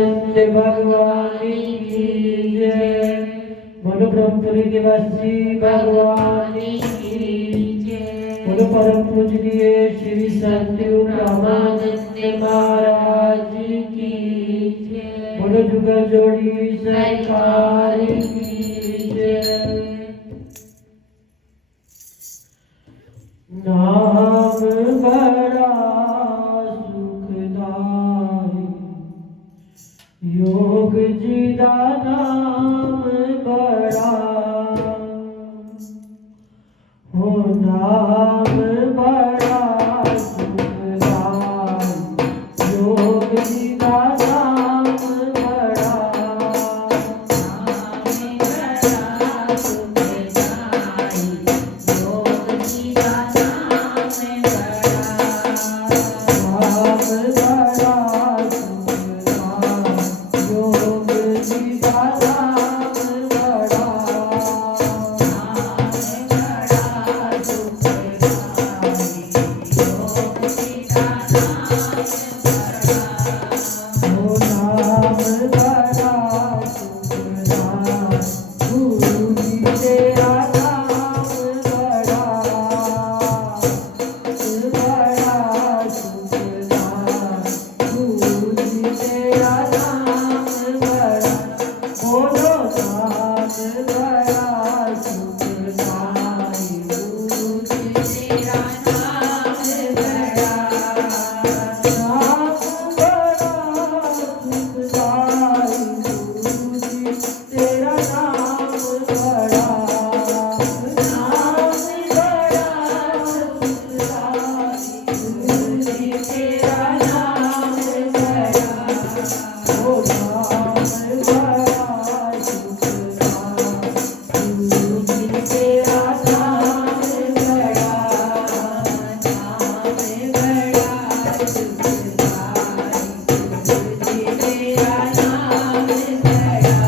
जय भगवान की जय। बोलो ब्रह्मपुरी निवासी भगवान की जय। बोलो परम पूजनीय श्री सतगुरु रामानंद महाराज की जय। बोलो जुगल जोड़ी सरकार की जय। नाम बड़ा सुखदाई योग जी दा नाम बड़ा हो। नाम बड़ा सुखदाई योग जी दा नाम बड़ा। नाम बड़ा सुखदाई योग जी दा नाम बड़ा। नाम बड़ा योग जी का नाम बड़ा। नाम बड़ा सुखदाई योग जी का नाम बड़ा। ओ नाम बड़ा सुखदाई गुरु जी तेरा नाम बड़ा। बड़ा सुखदाई गुरु जी तेरा नाम बड़ा। बोलो नाम बड़ा सुखदाई गुरु जी तेरा नाम बड़ा। नाम बड़ा सुखदाई गुरु जी तेरा नाम बड़ा। नाम बड़ा सुखदाई गुरु जी तेरा नाम बड़ा। ओ नाम बड़ा सुखदाई गुरु जी तेरा नाम बड़ा। नाम बड़ा सुखदाई गुरु जी तेरा नाम बड़ा।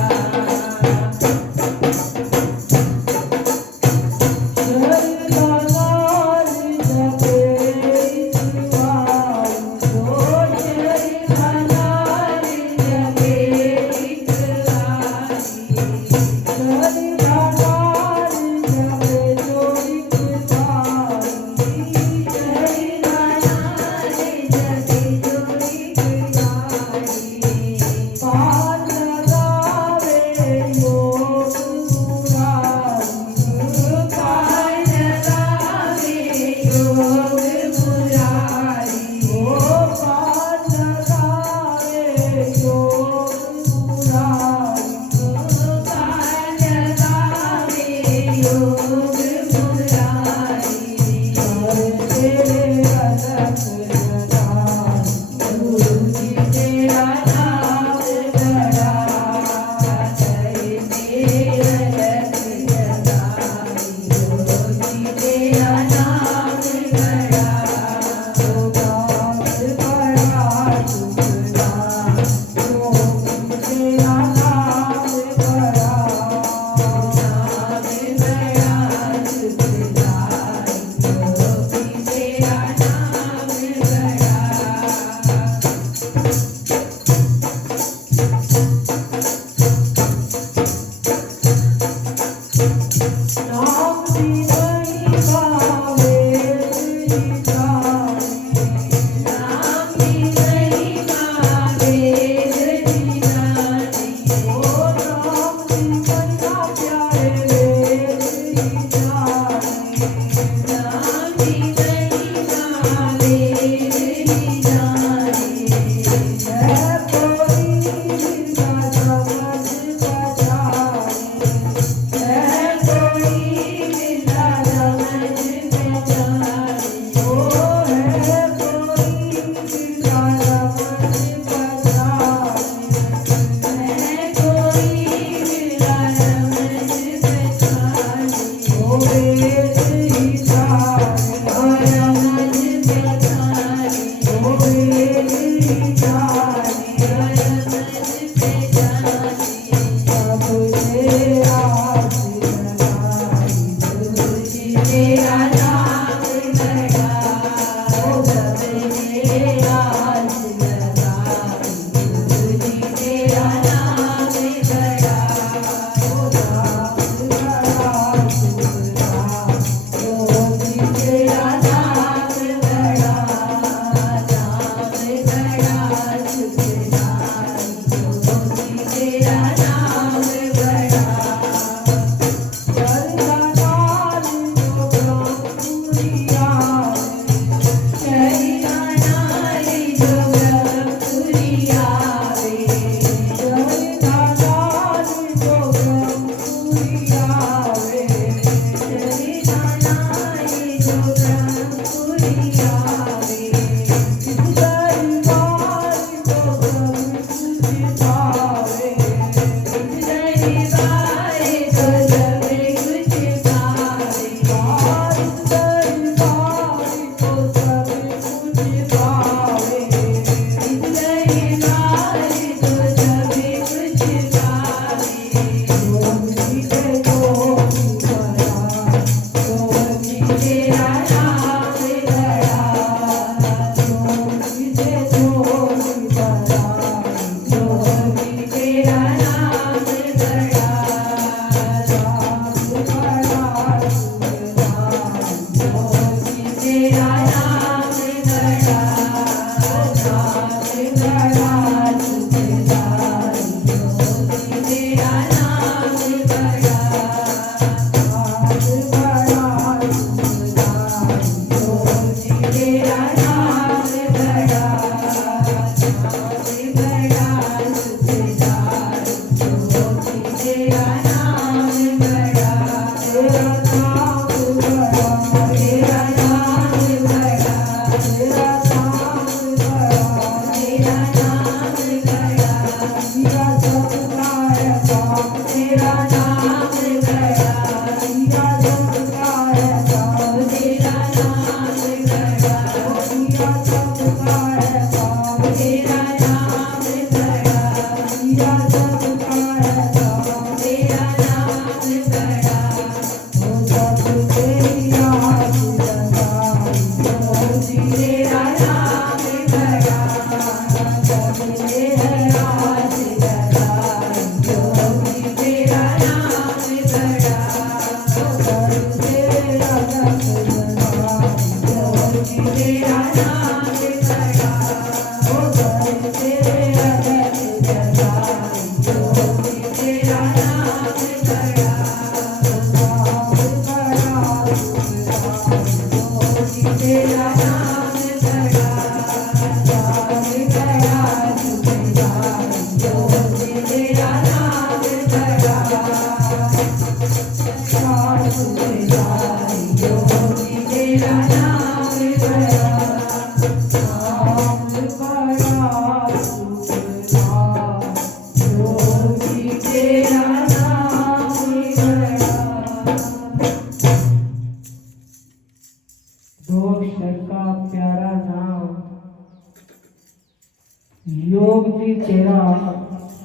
योग जी तेरा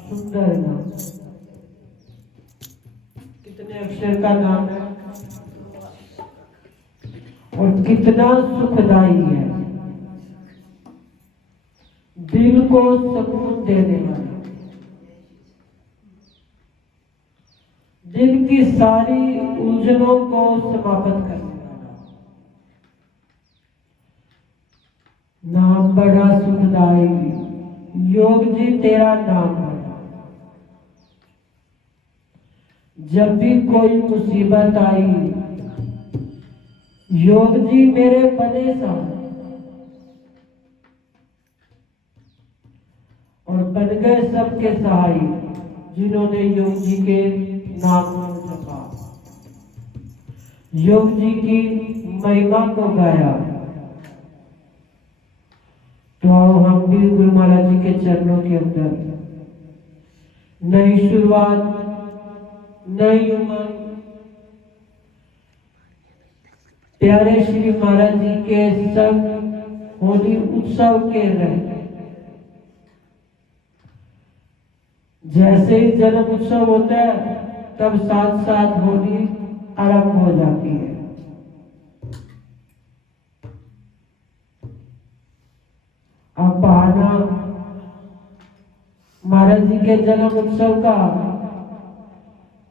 सुंदर नाम। कितने अक्षर का नाम है और कितना सुखदाई है, दिल को सुकून देने वाला, दिल की सारी उलझनों को समाप्त करने वाला नाम बड़ा सुखदाई। योग जी तेरा नाम है। जब भी कोई मुसीबत आई, योग जी मेरे बने सहारे और बन गए सबके सहाय जिन्होंने योग जी के नाम को जपा, योग जी की महिमा को गाया। तो आओ हम भी गुरु महाराज जी के चरणों के अंदर नई शुरुआत, नई उमंग, प्यारे श्री महाराज जी के सब होली उत्सव के रहे। जैसे ही जन्म उत्सव होता है तब साथ साथ होली आरंभ हो जाती है। अब बहाना महाराज जी के जन्म उत्सव का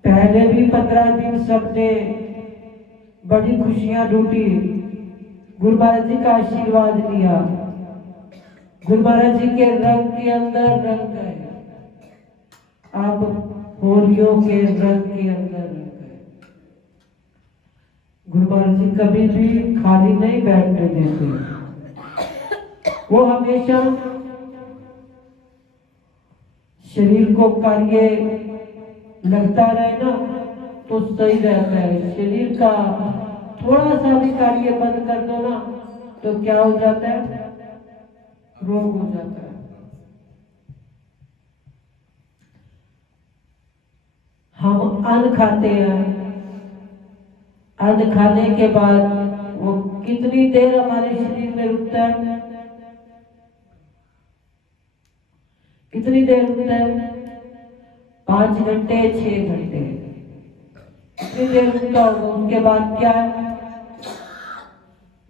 पहले भी 15 दिन सबने बड़ी खुशियां लूटी, गुरु महाराज जी का आशीर्वाद लिया, गुरु महाराज जी के रंग के अंदर रंग गए। अब होलियों के रंग के अंदर रंग गए। गुरु महाराज जी कभी भी खाली नहीं बैठने देते, वो हमेशा शरीर को कार्य लगता रहे ना तो सही रहता है। शरीर का थोड़ा सा भी कार्य बंद कर दो ना तो क्या हो जाता है, रोग हो जाता है। हम अन्न खाते हैं, अन्न खाने के बाद वो कितनी देर हमारे शरीर में रुकता है? कितनी देर रुकता है? 5 घंटे 6 घंटे, कितनी देर रुकता होगा। उसके बाद क्या है?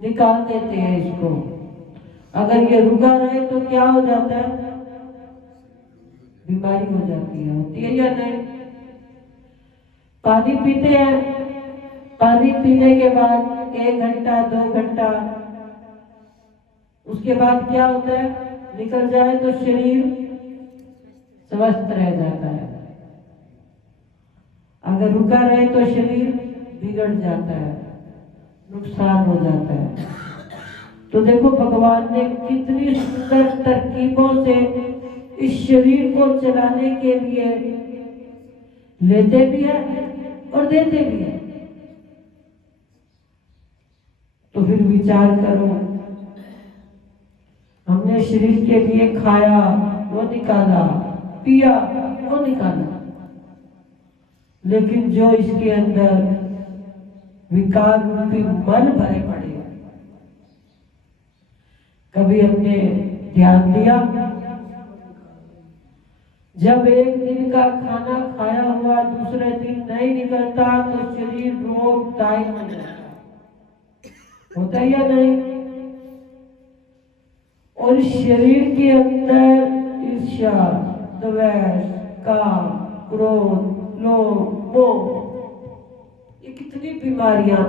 निकाल देते हैं इसको। अगर ये रुका रहे तो क्या हो जाता है? बीमारी हो जाती है। होती है या नहीं? पानी पीते हैं, पानी पीने के बाद 1 घंटा 2 घंटा, उसके बाद क्या होता है? निकल जाए तो शरीर स्वस्थ रह जाता है, अगर रुका रहे तो शरीर बिगड़ जाता है, नुकसान हो जाता है। तो देखो भगवान ने कितनी सुंदर तरकीबों से इस शरीर को चलाने के लिए लेते भी है और देते भी है। तो फिर विचार करो, हमने शरीर के लिए खाया वो निकाला, पिया वो निकाला, लेकिन जो इसके अंदर विकार रूपी मल भरे पड़े, कभी हमने ध्यान दिया? जब एक दिन का खाना खाया हुआ दूसरे दिन नहीं निकलता तो शरीर रोगदायी हो जाता, होता है या नहीं? और शरीर के अंदर ईर्ष्या, द्वेष, काम, क्रोध, लोभ, मोह, ये कितनी बीमारियां।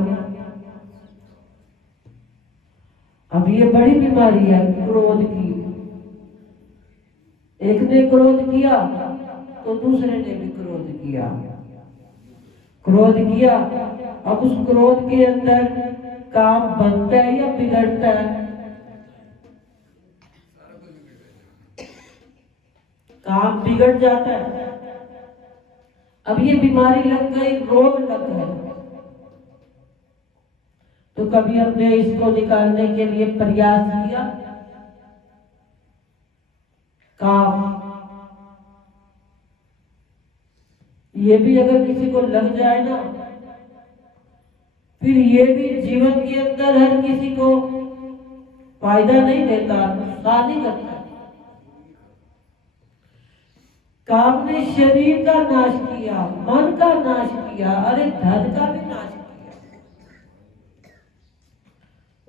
अब ये बड़ी बीमारी है क्रोध की। एक ने क्रोध किया तो दूसरे ने भी क्रोध किया, क्रोध किया। अब उस क्रोध के अंदर काम बनता है या बिगड़ता है? काम बिगड़ जाता है। अब ये बीमारी लग गई, रोग लग गए, तो कभी हमने इसको निकालने के लिए प्रयास किया? काम, ये भी अगर किसी को लग जाए ना, फिर ये भी जीवन के अंदर हर किसी को फायदा नहीं देता, नुकसान ही करता है। काम ने शरीर का नाश किया, मन का नाश किया, अरे धन का भी नाश किया।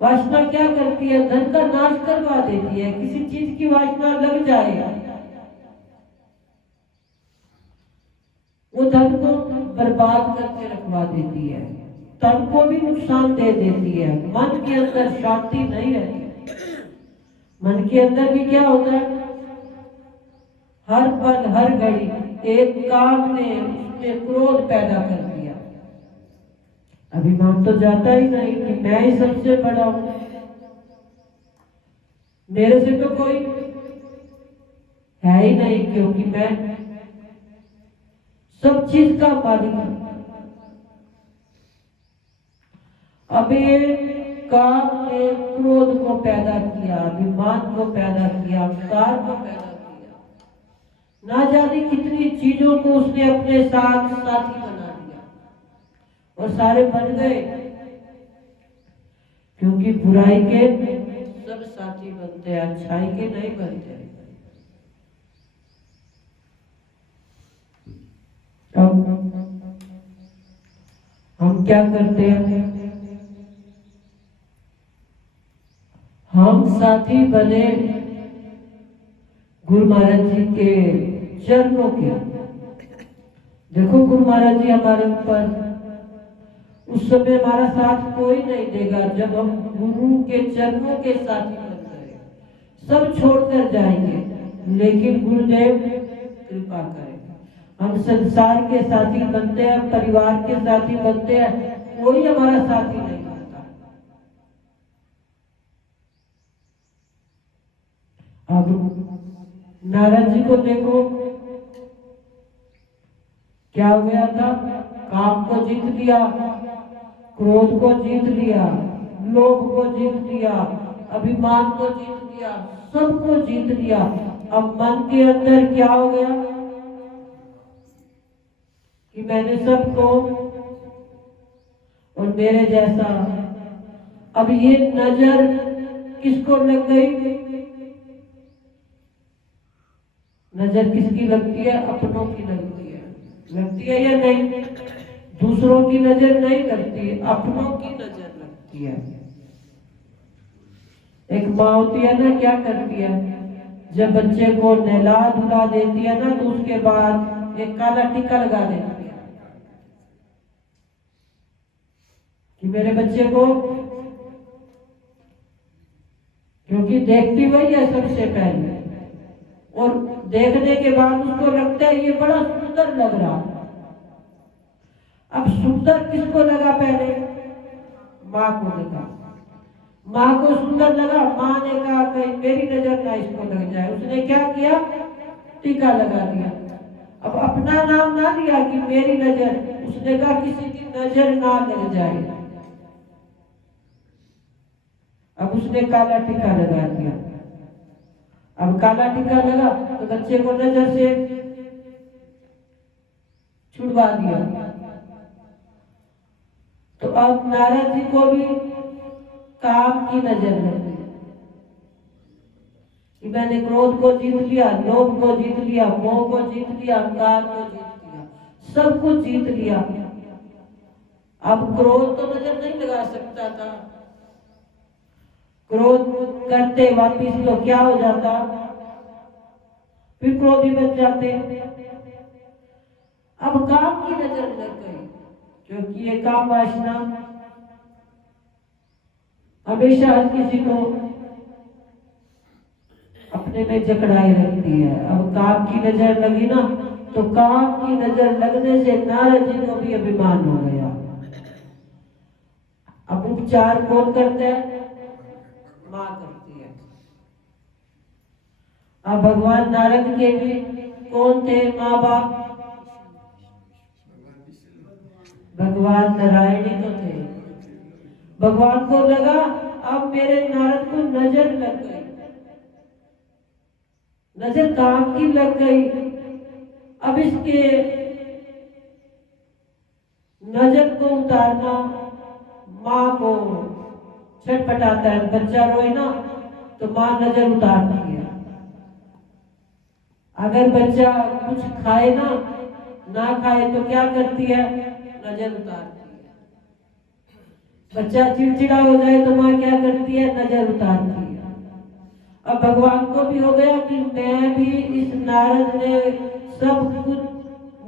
वासना क्या करती है? धन का नाश करवा देती है। किसी चीज की वासना लग जाए, वो धन को बर्बाद करके रखवा देती है, तन को भी नुकसान दे देती है, मन के अंदर शांति नहीं रहती। मन के अंदर भी क्या होता है? हर पल हर घड़ी एक काम ने उसमें क्रोध पैदा कर दिया। अभिमान तो जाता ही नहीं कि मैं ही सबसे बड़ा हूं, मेरे से तो कोई है ही नहीं, क्योंकि मैं सब चीज का मालिक हूं। अब ये काम ने क्रोध को पैदा किया, अभिमान को पैदा किया, अहंकार को पैदा किया, ना जाने कितनी चीजों को उसने अपने साथ साथी बना दिया, और सारे बन गए। क्योंकि बुराई के सब साथी बनते हैं, अच्छाई के नहीं बनते। अब हम क्या करते हैं? हम साथी बने गुरु महाराज जी के चरणों के। देखो गुरु महाराज जी हमारे ऊपर उस समय हमारा साथ कोई नहीं देगा, जब हम गुरु के चरणों के साथी बन गए, सब छोड़कर जाएंगे, लेकिन गुरुदेव कृपा करें। हम संसार के साथी बनते हैं, परिवार के साथी बनते हैं, कोई हमारा साथी नहीं बनता। अब नारद जी को देखो, क्या हो गया था? काम को जीत लिया, क्रोध को जीत लिया, लोभ को जीत लिया, अभिमान को जीत लिया, सबको जीत लिया। अब मन के अंदर क्या हो गया? कि मैंने सबको और मेरे जैसा। अब ये नजर किसको लग गई? नजर किसकी लगती है? अपनों की लगती है। लगती है या नहीं? दूसरों की नजर नहीं लगती, अपनों की नजर लगती है। एक माँ होती है ना, क्या करती है? जब बच्चे को नहला धुला देती है ना, तो उसके बाद एक काला टीका लगा देती है कि मेरे बच्चे को, क्योंकि देखती वही है सबसे पहले, और देखने के बाद उसको लगता है ये बड़ा सुंदर लग रहा। अब सुंदर किसको लगा? पहले माँ को लगा। माँ को सुंदर लगा, माँ ने कहा कहीं मेरी नजर ना इसको लग जाए, उसने क्या किया? टीका लगा दिया। अब अपना नाम ना लिया कि मेरी नजर, उसने कहा किसी की नजर ना लग जाए। अब उसने काला टीका लगा दिया। अब काला टीका लगा तो बच्चे को नजर से छुड़वा दिया। तो अब नारद जी को भी काम की नजर लगी कि मैंने क्रोध को जीत लिया, लोभ को जीत लिया, मोह को जीत लिया, अहंकार को जीत लिया, सब कुछ जीत लिया। अब क्रोध तो नजर नहीं लगा सकता था। क्रोध करते वापिस तो क्या हो जाता? फिर क्रोधी बन जाते। अब काम की नजर लग गई, क्योंकि ये काम वासना हमेशा हर किसी को अपने में जकड़ाई रखती है। अब काम की नजर लगी ना, तो काम की नजर लगने से नारद जी को भी अभिमान हो गया। अब उपचार कौन करता है? माँ करती है। अब भगवान नारद के भी कौन थे माँ बाप? भगवान नारायण ही तो थे। भगवान को लगा अब मेरे नारद को नजर लग गई, नजर काम की लग गई। अब इसके नजर को उतारना माँ को छटपटाता है। बच्चा रोए ना तो माँ नजर उतारती है। अगर बच्चा कुछ खाए ना खाए तो क्या करती है? नजर उतारती है। बच्चा चिड़चिड़ा हो जाए तो माँ क्या करती है? नजर उतारती है। अब भगवान को भी हो गया कि मैं भी, इस नारद ने सब कुछ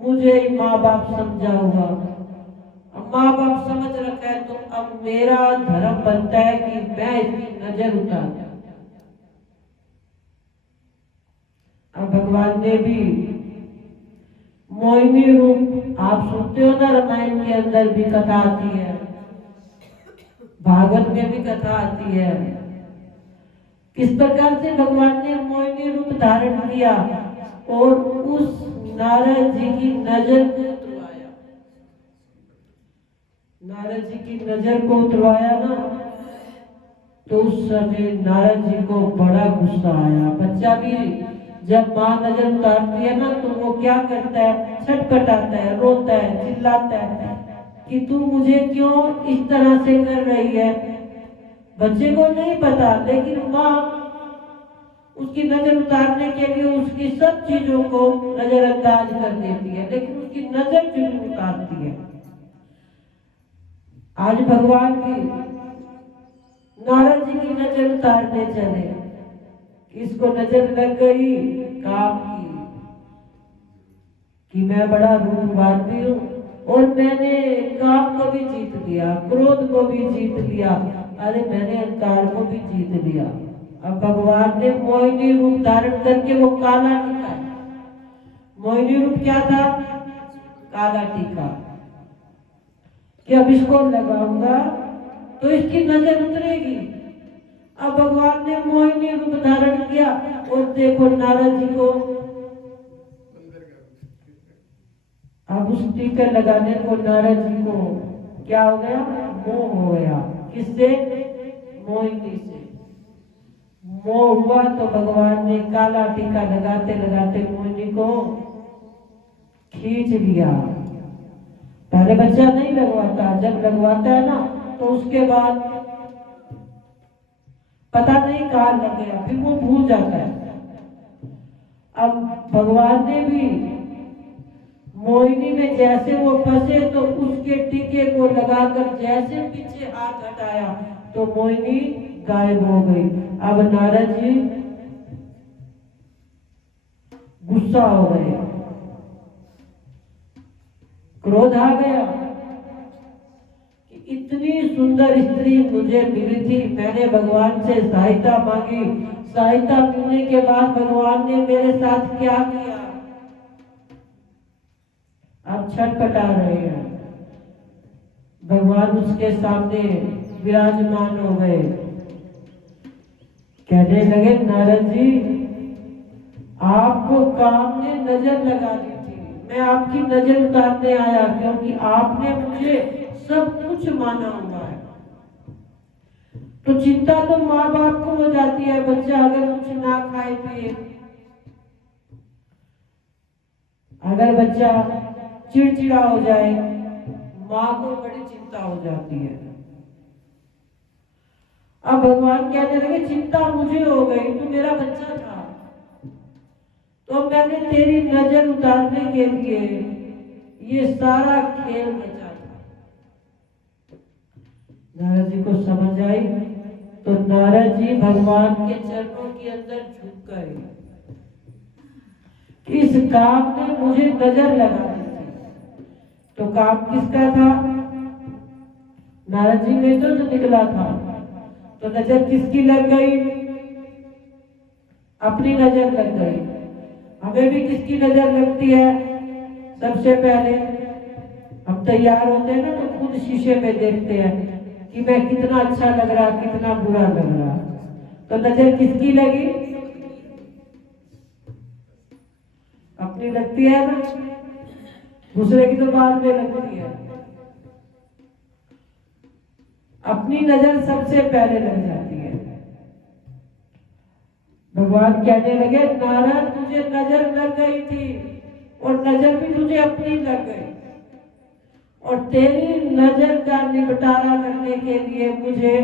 मुझे माँ बाप समझा हुआ, अब माँ बाप समझ रखा है, तो अब मेरा धर्म बनता है कि मैं इसकी नजर उतारूं। अब भगवान ने भी मोहिनी रूप, आप सुनते हो ना, रामायण के अंदर भी कथा आती है, भागवत में भी कथा आती है, किस प्रकार से भगवान ने मोहिनी रूप धारण किया और उस नारद जी की नजर को उतरवाया। नारद जी की नजर को उतरवाया ना, तो उस समय नारद जी को बड़ा गुस्सा आया। बच्चा भी जब माँ नजर उतारती है ना, तो वो क्या करता है? छटपटाता है, रोता है, चिल्लाता है कि तू मुझे क्यों इस तरह से कर रही है। बच्चे को नहीं पता, लेकिन माँ उसकी नजर उतारने के लिए उसकी सब चीजों को नजरअंदाज कर देती है, लेकिन उसकी नजर जरूर उतारती है। आज भगवान की, नारद जी की नजर उतारने चले, इसको नजर लग गई काम की कि मैं बड़ा रूपवान भी हूँ, और मैंने काम को भी जीत लिया, क्रोध को भी जीत लिया, अरे मैंने अहंकार को भी जीत लिया। अब भगवान ने मोहिनी रूप धारण करके वो काला टीका, मोहिनी रूप क्या था? काला टीका, कि अब इसको लगाऊंगा तो इसकी नजर उतरेगी। अब भगवान ने मोहिनी रूप धारण किया और देखो नारद जी को, अब उस टीका लगाने को नारद जी को क्या हो गया? मोह हो गया। किससे? मोहिनी से मोह हुआ, तो भगवान ने काला टीका लगाते लगाते मोहिनी को खींच लिया। पहले बच्चा नहीं लगवाता, जब लगवाता है ना तो उसके बाद पता नहीं कहाँ लग गया, फिर वो भूल जाता है। अब भगवान ने भी मोहिनी में जैसे वो फंसे तो उसके टीके को लगाकर जैसे पीछे हाथ हटाया तो मोहिनी गायब हो गई। अब नारद जी गुस्सा हो गए, क्रोध आ गया कि इतनी सुंदर स्त्री मुझे मिली थी, मैंने भगवान से सहायता मांगी, सहायता मिलने के बाद भगवान ने मेरे साथ क्या किया। आप छटपटा रहे हैं। भगवान उसके सामने विराजमान हो गए, कहने लगे नारद जी आपको काम ने नजर लगा दी थी, मैं आपकी नजर उतारने आया क्योंकि आपने मुझे सब कुछ माना हुआ है। तो चिंता तो माँ बाप को हो जाती है, बच्चा अगर कुछ ना खाए पिए, अगर बच्चा चिड़चिड़ा हो जाए माँ को बड़ी चिंता हो जाती है। अब भगवान कहने लगे चिंता मुझे हो गई, तू मेरा बच्चा था तो मैंने तेरी नजर उतारने के लिए ये सारा खेल रचा था। नारद जी को समझ आई तो नारद जी भगवान के चरणों के अंदर झुक गए कि इस काम ने मुझे नजर लगा दी थी। तो काम किसका था? नारद जी में तो निकला था। तो नजर किसकी लग गई? अपनी नजर लग गई। हमें भी किसकी नजर लगती है? सबसे पहले हम तैयार होते हैं ना तो खुद शीशे में देखते हैं कि मैं कितना अच्छा लग रहा, कितना बुरा लग रहा। तो नजर किसकी लगी? अपनी लगती है ना, दूसरे की तो बाद में लगती है। अपनी नजर सबसे पहले लग जाती है। भगवान कहने लगे नारद तुझे नजर लग गई थी और नजर भी तुझे अपनी लग गई, और तेरी नजर का निपटारा करने के लिए मुझे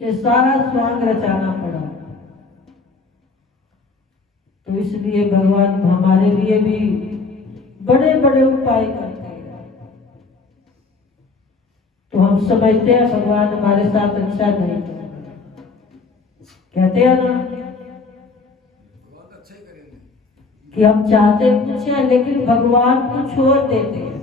ये सारा स्वांग रचाना पड़ा। तो इसलिए भगवान हमारे लिए भी बड़े बड़े उपाय करते हैं। तो हम समझते हैं भगवान हमारे साथ अच्छा नहीं करता, कहते हैं ना कि हम चाहते कुछ है लेकिन भगवान को छोड़ देते हैं।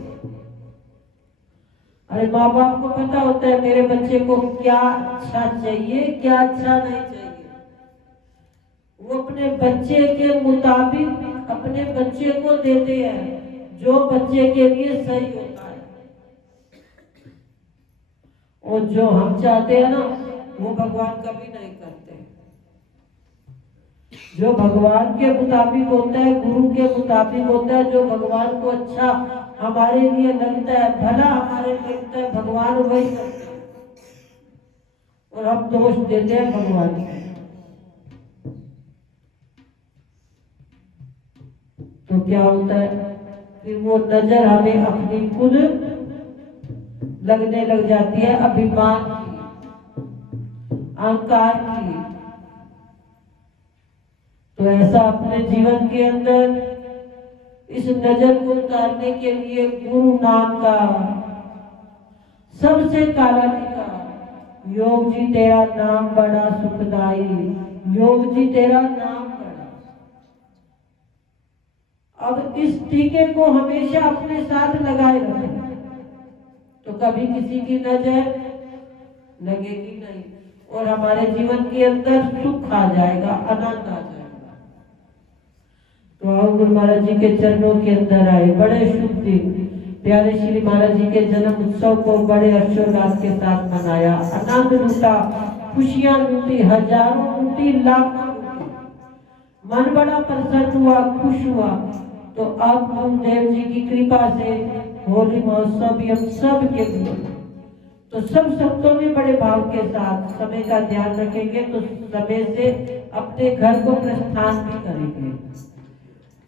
अरे माँ बाप को पता होता है मेरे बच्चे को क्या अच्छा चाहिए, क्या अच्छा नहीं चाहिए। वो अपने बच्चे के मुताबिक अपने बच्चे को देते हैं जो बच्चे के लिए सही होता है, और जो हम चाहते हैं ना वो भगवान कभी नहीं करते। जो भगवान के मुताबिक होता है, गुरु के मुताबिक होता है, जो भगवान को अच्छा हमारे लिए लगता है, भला हमारे लिए लगता है, भगवान वही करते हैं और हम दोष देते हैं भगवान को। तो क्या होता है फिर वो नजर हमें अपनी खुद लगने लग जाती है, अभिमान की, अहंकार की। तो ऐसा अपने जीवन के अंदर इस नजर को उतारने के लिए गुरु नाम का सबसे काला टीका, योग जी तेरा नाम बड़ा सुखदाई, योग जी तेरा नाम बड़ा। अब इस टीके को हमेशा अपने साथ लगाए रखें तो कभी किसी की नजर लगेगी नहीं और हमारे जीवन के अंदर सुख आ जाएगा, आनंद आ जाएगा। तो आओ गुरु महाराज जी के चरणों के अंदर आए। बड़े शुभ दिन प्यारे श्री महाराज जी के जन्म उत्सव को बड़े हर्षोल्लास के साथ मनाया, आनंद लूटा, खुशियां लूटी, हजारों लूटी, लाखों लूटी, मन बड़ा प्रसन्न हुआ, खुश हुआ। तो अब गुरुदेव जी की कृपा से होली महोत्सव भी हम सब के लिए, तो सब संतों ने बड़े भाव के साथ समय का ध्यान रखेंगे तो समय से अपने घर को प्रस्थान भी करेंगे।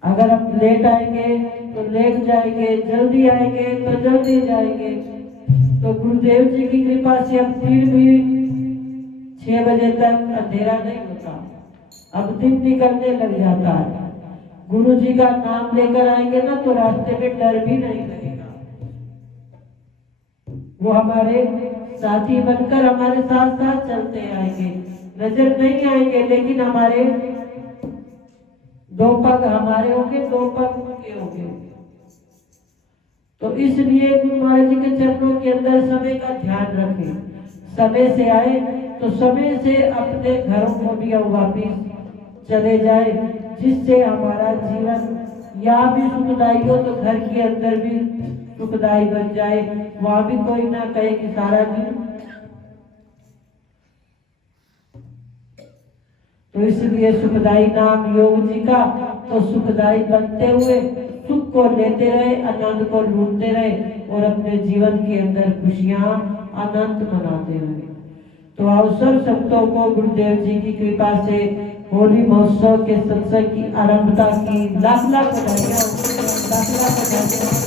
अगर हम लेट आएंगे तो लेट जाएंगे, जल्दी आएंगे तो जल्दी जाएंगे। तो गुरुदेव जी की कृपा से अब फिर भी 6 बजे तक अंधेरा नहीं होता, अब दिन निकलने लग जाता है। गुरु जी का नाम लेकर आएंगे ना तो रास्ते में डर भी नहीं लगेगा। वो हमारे साथी बनकर हमारे साथ साथ चलते आएंगे, नजर नहीं आएंगे लेकिन हमारे 2 पग हमारे होंगे, 2 पग उनके होंगे। तो इसलिए गुरु महाराज जी के चरणों के अंदर समय का ध्यान रखें। समय से आए तो समय से अपने घरों को भी अब वापिस चले जाए, जिससे हमारा जीवन या भी सुखदायी हो तो घर के अंदर भी सुखदायी बन जाए, वहां भी कोई ना कहे कि सारा दिन। तो इसलिए सुखदायी नाम योग जी का, तो सुखदायी बनते हुए सुख को लेते रहे, आनंद को लूटते रहे और अपने जीवन के अंदर खुशियां आनंद मनाते रहे। तो अवसर संतों को गुरुदेव जी की कृपा से होली महोत्सव के सत्संग की आरंभता की लाख लाख बधाइयां, लाख लाख बधाइयां।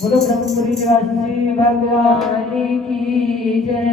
बोलो ब्रह्मपुरी निवासी भगवान की जय।